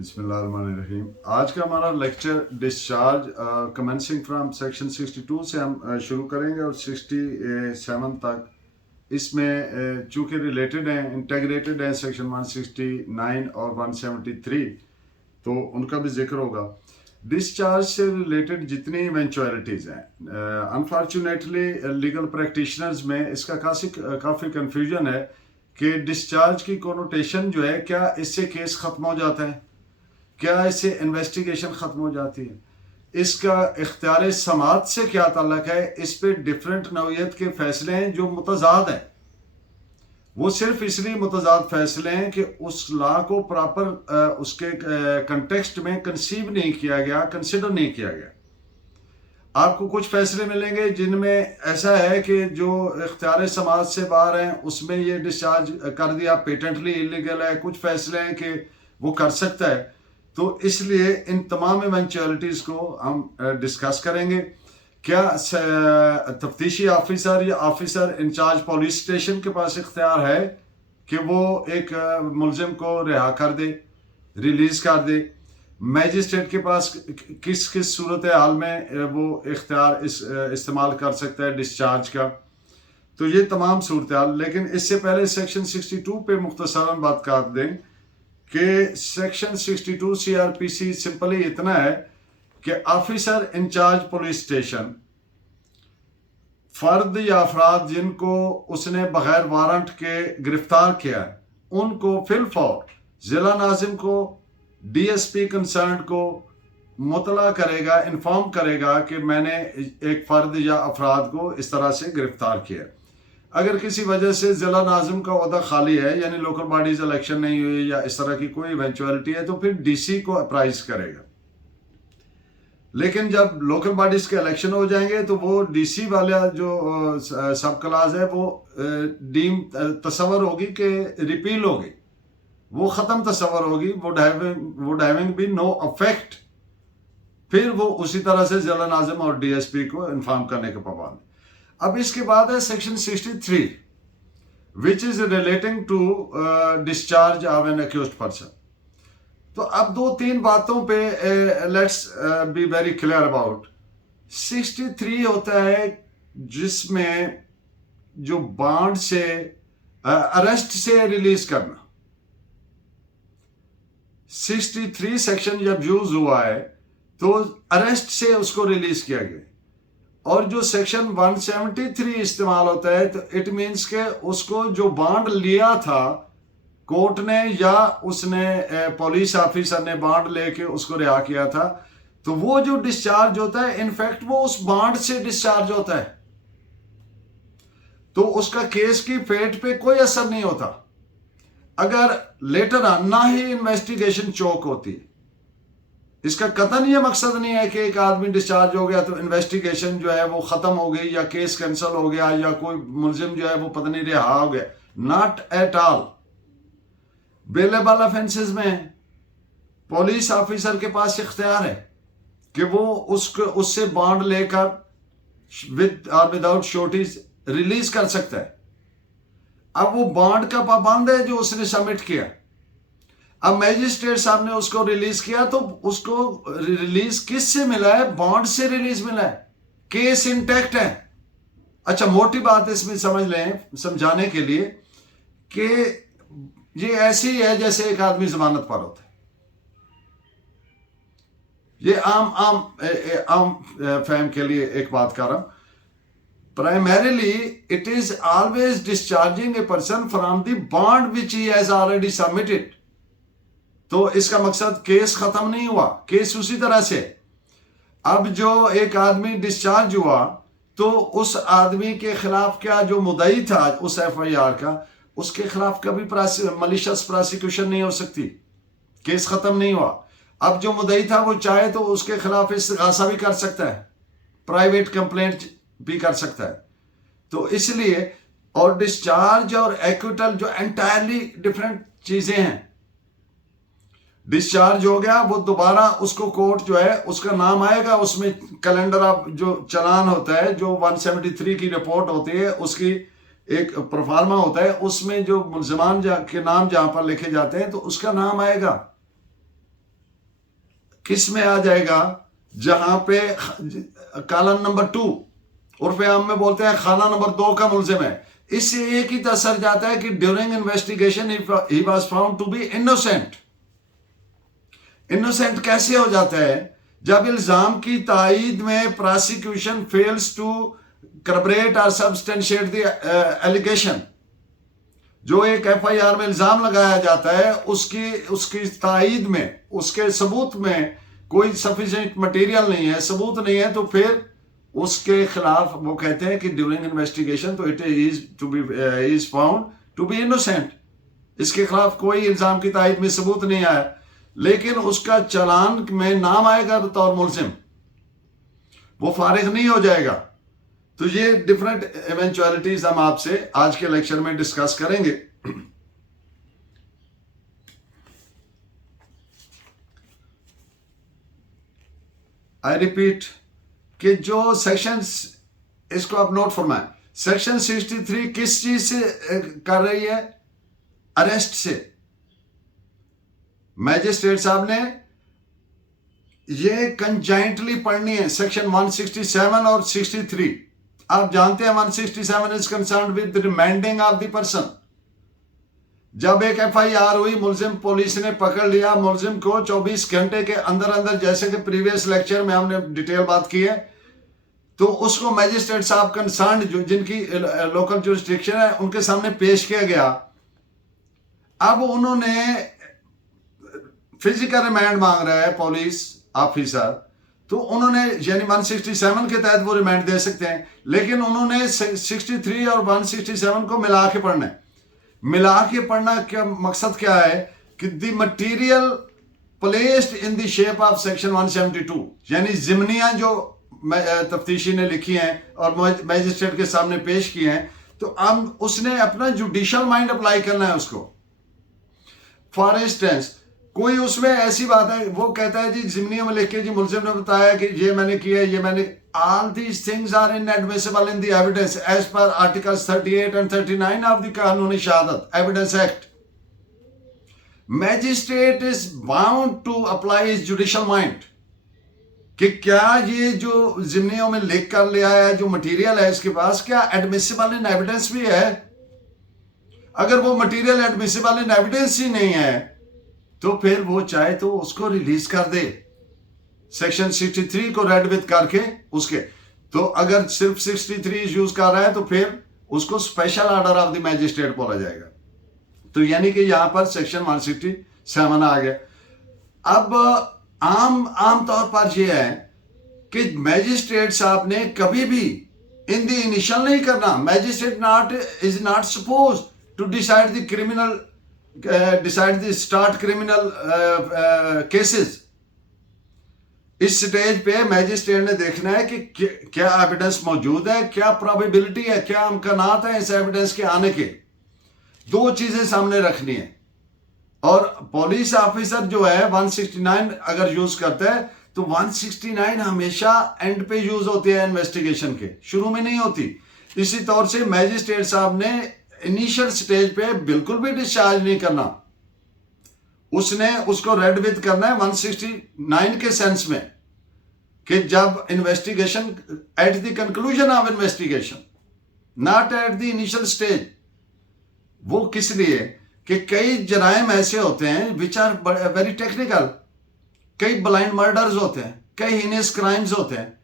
बिस्मिल्लाहिर्रहमानिर्रहीम। आज का हमारा lecture discharge commencing from section 62 से हम शुरू करेंगे और 67 तक इसमें चूँकि रिलेटेड हैं, इंटेग्रेटेड हैं सेक्शन 169 और 173, तो उनका भी जिक्र होगा। डिस्चार्ज से रिलेटेड जितनी इवेंचुअलिटीज़ हैं, अनफॉर्चुनेटली लीगल प्रैक्टिशनर्स में इसका काफ़ी कन्फ्यूजन है कि डिस्चार्ज की कोनोटेशन जो है, क्या इससे केस ख़त्म हो जाता है, क्या इससे इन्वेस्टिगेशन ख़त्म हो जाती है, इसका इख्तियार समात से क्या ताल्लुक़ है। इस पे डिफरेंट नौइयत के फैसले हैं जो मुतज़ाद हैं। वो सिर्फ इसलिए मुतज़ाद फैसले हैं कि उस लॉ को प्रॉपर उसके कंटेक्स्ट में कंसीव नहीं किया गया, कंसिडर नहीं किया गया। आपको कुछ फैसले मिलेंगे जिनमें ऐसा है कि जो इख्तियार समाज से बाहर हैं उसमें ये डिस्चार्ज कर दिया, पेटेंटली इलीगल है। कुछ फैसले हैं कि वो कर सकता है। तो इसलिए इन तमाम इवेंचुअलिटीज़ को हम डिस्कस करेंगे। क्या तफ्तीशी ऑफिसर या ऑफिसर इंचार्ज पुलिस स्टेशन के पास इख्तियार है कि वो एक मुलजिम को रिहा कर दे, रिलीज़ कर दे? मैजिस्ट्रेट के पास किस किस सूरत हाल में वो इख्तियार इस्तेमाल कर सकता है डिस्चार्ज का? तो ये तमाम सूरत हाल। लेकिन इससे पहले सेक्शन 62 पे मुख्तसरन बात कर दें कि सेक्शन 62 CRPC सिंपली इतना है कि ऑफिसर इंचार्ज पुलिस स्टेशन फर्द या अफराद जिनको उसने बगैर वारंट के गिरफ्तार किया है, उनको फिलफौर जिला नाजिम को, DSP कंसर्न को मुतला करेगा, इन्फॉर्म करेगा कि मैंने एक फ़र्द या अफराद को इस तरह से गिरफ्तार किया। अगर किसी वजह से ज़िला नाज़िम का ओहदा खाली है, यानी लोकल बॉडीज़ इलेक्शन नहीं हुई या इस तरह की कोई इवेंचुअलिटी है, तो फिर DC को अप्राइज करेगा। लेकिन जब लोकल बॉडीज़ के इलेक्शन हो जाएंगे तो वो DC वाला जो सब क्लास है वो डीम तस्वर होगी कि रिपील होगी, वो ख़त्म तस्वर होगी, would having be no effect. फिर वो उसी तरह से ज़िला नाज़िम और DSP को इन्फॉर्म करने के पाबंद। अब इसके बाद है section 63 which is relating to discharge of an accused person. तो अब दो तीन बातों पे let's be very clear about. 63 होता है जिसमें जो बॉन्ड से अरेस्ट से रिलीज करना। 63 सेक्शन जब यूज हुआ है तो अरेस्ट से उसको रिलीज किया गया। और जो सेक्शन 173 इस्तेमाल होता है तो इट मीन्स के उसको जो बॉन्ड लिया था कोर्ट ने या उसने पुलिस ऑफिसर ने बॉन्ड लेके उसको रिहा किया था, तो वो जो डिस्चार्ज होता है इनफैक्ट वो उस बॉन्ड से डिस्चार्ज होता है। तो उसका केस की फेट पे कोई असर नहीं होता अगर लेटर ऑन ना ही इन्वेस्टिगेशन चौक होती। इसका कतन ये मकसद नहीं है कि एक आदमी डिस्चार्ज हो गया तो इन्वेस्टिगेशन जो है वो ख़त्म हो गई या केस कैंसिल हो गया या कोई मुलजिम जो है वो पता नहीं रिहा हो गया। Not at all. Bailable offences में पुलिस ऑफिसर के पास इख्तियार है कि वो उससे बॉन्ड लेकर विद और विदाउट श्योरिटीज रिलीज कर सकता है। अब वो बॉन्ड का पाबंद है जो उसने सबमिट किया। अब मैजिस्ट्रेट साहब ने उसको रिलीज किया तो उसको रिलीज किस से मिला है? बॉन्ड से रिलीज मिला है, केस इंटैक्ट है। अच्छा, मोटी बात इसमें समझ लें समझाने के लिए कि ये ऐसी है जैसे एक आदमी जमानत पर होता है। ये आम फहम के लिए एक बात कर रहा हूं। Primarily it is always discharging a person from the bond which he has already submitted. तो इसका मकसद केस खत्म नहीं हुआ, केस उसी तरह से। अब जो एक आदमी डिस्चार्ज हुआ तो उस आदमी के खिलाफ क्या जो मुद्दई था उस FIR का, उसके खिलाफ कभी मलिशियस प्रोसिक्यूशन नहीं हो सकती, केस खत्म नहीं हुआ। अब जो मुद्दई था वो चाहे तो उसके खिलाफ इस्तिगासा भी कर सकता है, प्राइवेट कंप्लेंट भी कर सकता है। तो इसलिए और डिस्चार्ज और एक्विटल जो एंटायरली डिफरेंट चीजें हैं। डिस्चार्ज हो गया, वो दोबारा उसको कोर्ट जो है उसका नाम आएगा, उसमें कैलेंडर ऑफ जो चलान होता है, जो 173 की रिपोर्ट होती है, उसकी एक प्रोफार्मा होता है, उसमें जो मुलजमान के नाम जहां पर लिखे जाते हैं तो उसका नाम आएगा। किस में आ जाएगा, जहां पे कॉलम नंबर 2 उर्फ आम में बोलते हैं खाना नंबर 2 का मुलजिम है। इससे एक ही असर जाता है कि during investigation he was found to be innocent. Innocent कैसे हो जाता है? जब इल्जाम की तायीद में प्रोसिक्यूशन फेल्स टू करबरेट और सब्सटेंशिएट द एलिगेशन। जो एक एफआईआर में इल्जाम लगाया जाता है उसकी तायीद में, उसके सबूत में कोई सफिशिएंट मटेरियल नहीं है, सबूत नहीं है, तो फिर उसके खिलाफ वो कहते हैं कि ड्यूरिंग इन्वेस्टिगेशन तो it is found to be innocent. इसके खिलाफ कोई इल्जाम की तायीद में सबूत नहीं आया, लेकिन उसका चालान में नाम आएगा बतौर मुल्जिम, वो फारिग नहीं हो जाएगा। तो ये डिफरेंट इवेंचुअलिटीज हम आपसे आज के लेक्चर में डिस्कस करेंगे। आई रिपीट कि जो सेक्शंस, इसको आप नोट फरमाएं, सेक्शन 63 किस चीज से कर रही है? अरेस्ट से। मैजिस्ट्रेट साहब ने ये कंजाइंटली पढ़नी है, सेक्शन 167 और 63। आप जानते हैं 167 is concerned with remanding of the person. जब एक एफआईआर हुई, मुलजिम पुलिस ने पकड़ लिया, मुलजिम को 24 घंटे के अंदर अंदर, जैसे कि प्रीवियस लेक्चर में हमने डिटेल बात की है, तो उसको मैजिस्ट्रेट साहब कंसर्न जो जिनकी लोकल जुरिस्डिक्शन है उनके सामने पेश किया गया। अब उन्होंने फिजिकल रिमांड मांग रहा है पुलिस ऑफिसर, तो उन्होंने यानी 167 के तहत वो रिमांड दे सकते हैं, लेकिन उन्होंने 63 और 167 को मिला के पढ़ना है। मिला के पढ़ना क्या मकसद क्या है कि the material placed in the shape of section 172, यानी जिमनियां जो तफ्तीशी ने लिखी हैं और मैजिस्ट्रेट के सामने पेश की हैं, तो हम उसने अपना जुडिशियल माइंड अप्लाई करना है उसको। फॉर इंस्टेंस कोई उसमें ऐसी बात है, वो कहता है जी जिमनियों में लिख के जी मुलजिम ने बताया कि ये मैंने किया, ये मैंने, all these things are inadmissible in the evidence as per articles 38 and 39 of the Kanuni Shahadat Evidence Act. Magistrate is bound to apply his judicial mind कि क्या ये जो जिमनियों में लिख कर ले आया, जो मटेरियल है इसके पास, क्या एडमिसिबल इन एविडेंस भी है? अगर वो मटेरियल एडमिसिबल इन एविडेंस ही नहीं है तो फिर वो चाहे तो उसको रिलीज कर दे, सेक्शन 63 को रेड विथ करके उसके। तो अगर सिर्फ 63 यूज कर रहा है तो फिर उसको special order of the magistrate बोला जाएगा। तो यानी कि यहां पर सेक्शन 167 आ गया। अब आम तौर पर यह है कि मैजिस्ट्रेट साहब ने कभी भी इन द इनिशियल नहीं करना। Magistrate is not suppose to decide the criminal, decide the start criminal cases. इस स्टेज पे मैजिस्ट्रेट ने देखना है कि क्या एविडेंस मौजूद है, क्या प्रोबेबिलिटी है, क्या इम्कानात है इस एविडेंस के आने के। दो चीजें सामने रखनी है। और पुलिस ऑफिसर जो है 169 अगर यूज करता है तो 169 हमेशा एंड पे यूज होती है, इन्वेस्टिगेशन के शुरू में नहीं होती। इसी तौर से मैजिस्ट्रेट साहब ने इनिशियल स्टेज पे बिल्कुल भी डिस्चार्ज नहीं करना, उसने उसको रेड विद करना है 169 के सेंस में कि जब investigation eight the conclusion of investigation, not at the initial stage. वो किस लिए कि कई जराइम ऐसे होते हैं विच आर वेरी टेक्निकल, कई ब्लाइंड मर्डर्स होते हैं, कई हीनियस क्राइम्स होते हैं।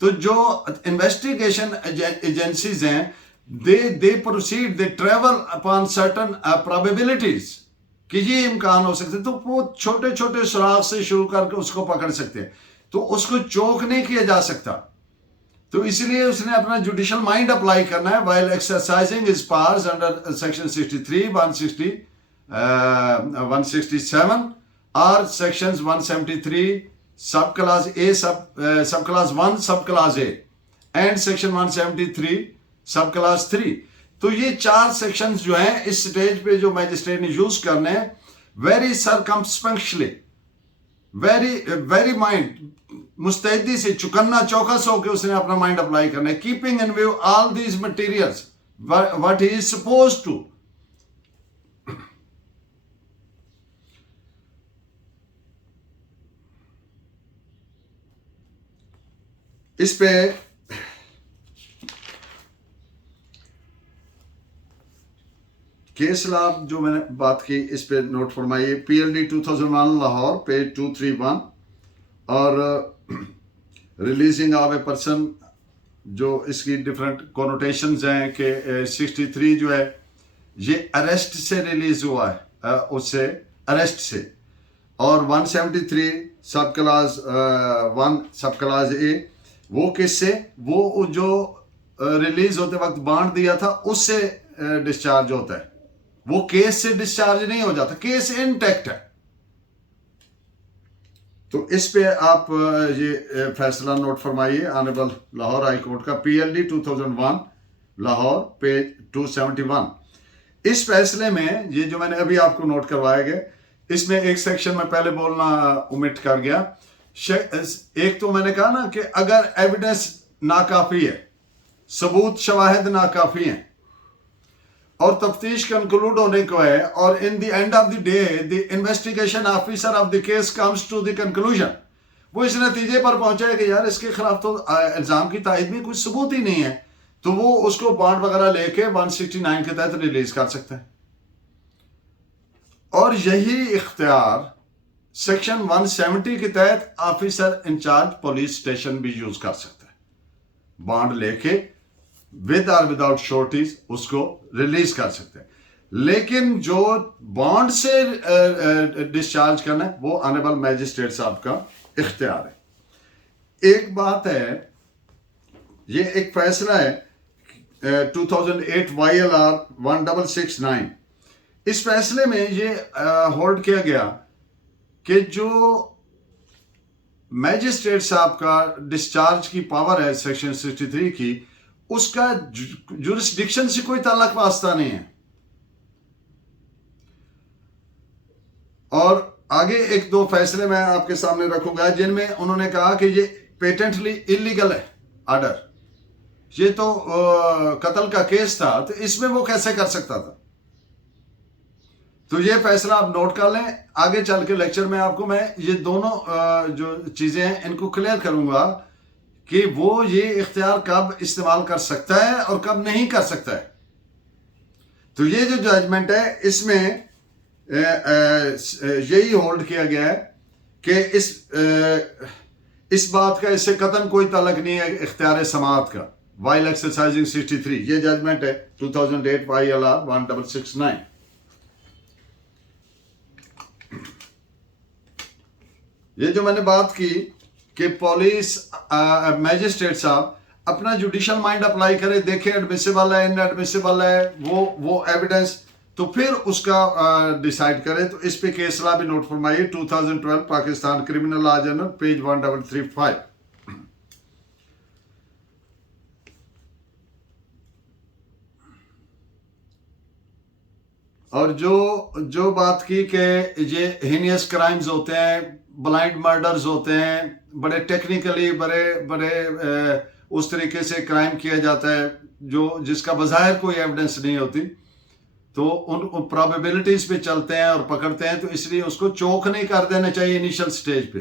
तो जो इन्वेस्टिगेशन एजेंसीज हैं they proceed, they travel upon certain probabilities कि ये इम्कान हो सकते, तो वो छोटे छोटे सुराग से शुरू करके उसको पकड़ सकते हैं, तो उसको चोक नहीं किया जा सकता। तो इसलिए उसने अपना जुडिशियल माइंड अप्लाई करना है while exercising his powers under section 63, 160, 167 और सेक्शंस 173 सब क्लास ए, सब क्लास 1 सब क्लास ए एंड सेक्शन 173 सब क्लास 3। तो ये 4 सेक्शंस जो हैं इस स्टेज पे जो मैजिस्ट्रेट ने यूज करने हैं, वेरी सरकमस्पेक्शली, वेरी माइंड, मुस्तैदी से, चुकन्ना चौकस होकर उसने अपना माइंड अप्लाई करना है, keeping in view all these materials what he is suppose to. इस पे केस लॉ जो मैंने बात की इस पे नोट फरमाइए। PLD 2001 लाहौर पेज 231 और रिलीजिंग ऑफ ए पर्सन जो इसकी डिफरेंट कोनोटेशंस हैं कि 63 जो है ये अरेस्ट से रिलीज हुआ है, उससे अरेस्ट से, और 173 सब क्लास 1 सब क्लास ए वो किससे, वो जो रिलीज होते वक्त बांड दिया था उससे डिस्चार्ज होता है, वो केस से डिस्चार्ज नहीं हो जाता, केस इंटैक्ट है। तो इस पे आप ये फैसला नोट फरमाइए ऑनरेबल लाहौर हाई कोर्ट का PLD 2001 लाहौर पेज 271। इस फैसले में ये जो मैंने अभी आपको नोट करवाया गया, इसमें एक सेक्शन में पहले बोलना ओमिट कर गया। एक तो मैंने कहा ना कि अगर एविडेंस नाकाफी है, सबूत शवाहिद नाकाफी हैं और तफ्तीश कंक्लूड होने को है, और in the end of the day the investigation officer of the case comes to the conclusion, वो इस नतीजे पर पहुंचे कि यार इसके खिलाफ तो इल्जाम की तायद में कुछ सबूत ही नहीं है, तो वो उसको बॉन्ड वगैरह लेके 169 के तहत रिलीज कर सकते हैं। और यही इख्तियार सेक्शन 170 के तहत ऑफिसर इंचार्ज पुलिस स्टेशन भी यूज कर सकता है, बॉन्ड लेके विद और विदाउट श्योरिटीज उसको रिलीज कर सकते हैं। लेकिन जो बॉन्ड से डिस्चार्ज करना है वो ऑनरेबल मैजिस्ट्रेट साहब का इख्तियार है। एक बात है, ये एक फैसला है 2008 YLR 1669, इस फैसले में ये होल्ड किया गया कि जो मैजिस्ट्रेट साहब का डिस्चार्ज की पावर है सेक्शन 63 की, उसका जुरिस्डिक्शन से कोई ताल्लुक वास्ता नहीं है। और आगे एक दो फैसले मैं आपके सामने रखूंगा जिनमें उन्होंने कहा कि ये पेटेंटली इलीगल है ऑर्डर, ये तो कत्ल का केस था, तो इसमें वो कैसे कर सकता था। तो ये फैसला आप नोट कर लें, आगे चल के लेक्चर में आपको मैं ये दोनों जो चीजें हैं इनको क्लियर करूंगा कि वो ये इख्तियार कब इस्तेमाल कर सकता है और कब नहीं कर सकता है। तो ये जो जजमेंट है इसमें यही होल्ड किया गया है कि इस बात का इससे कतन कोई ताल्लुक नहीं है इख्तियार समाअत का, वाइल एक्सरसाइजिंग 63, ये जजमेंट है 2008 YLR 1669। ये जो मैंने बात की कि पुलिस मैजिस्ट्रेट साहब अपना जुडिशल माइंड अप्लाई करे, देखे एडमिसिबल है इनएडमिसिबल है वो एविडेंस, तो फिर उसका डिसाइड करे। तो इस पे केस लॉ भी नोट फरमाइए 2012 Pakistan criminal law journal page 1335। और जो बात की कि ये हीनियस क्राइम्स होते हैं, ब्लाइंड मर्डर्स होते हैं, बड़े टेक्निकली बड़े उस तरीके से क्राइम किया जाता है जो जिसका बज़ाहिर कोई एविडेंस नहीं होती, तो उन प्रोबेबिलिटीज पे चलते हैं और पकड़ते हैं, तो इसलिए उसको चोक नहीं कर देना चाहिए इनिशियल स्टेज पे।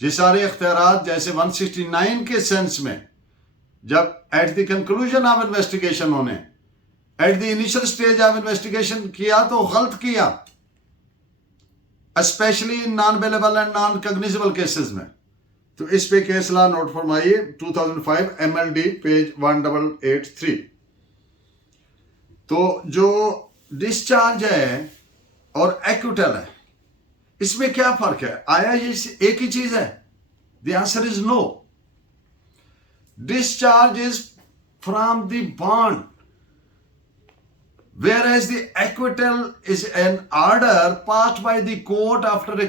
ये सारे इख्तियारात जैसे 169 के सेंस में जब at the conclusion of investigation होने, at the initial stage of investigation किया तो गलत किया, specially in non bailable and non cognizable cases में। तो इस पे केस लॉ नोट फरमाइए 2005 MLD पेज 1883। तो जो डिस्चार्ज है और एक्विटल है इसमें क्या फर्क है? आया ये एक ही चीज है? The answer is no. Discharge is from the bond, whereas the acquittal is an order passed by the court after a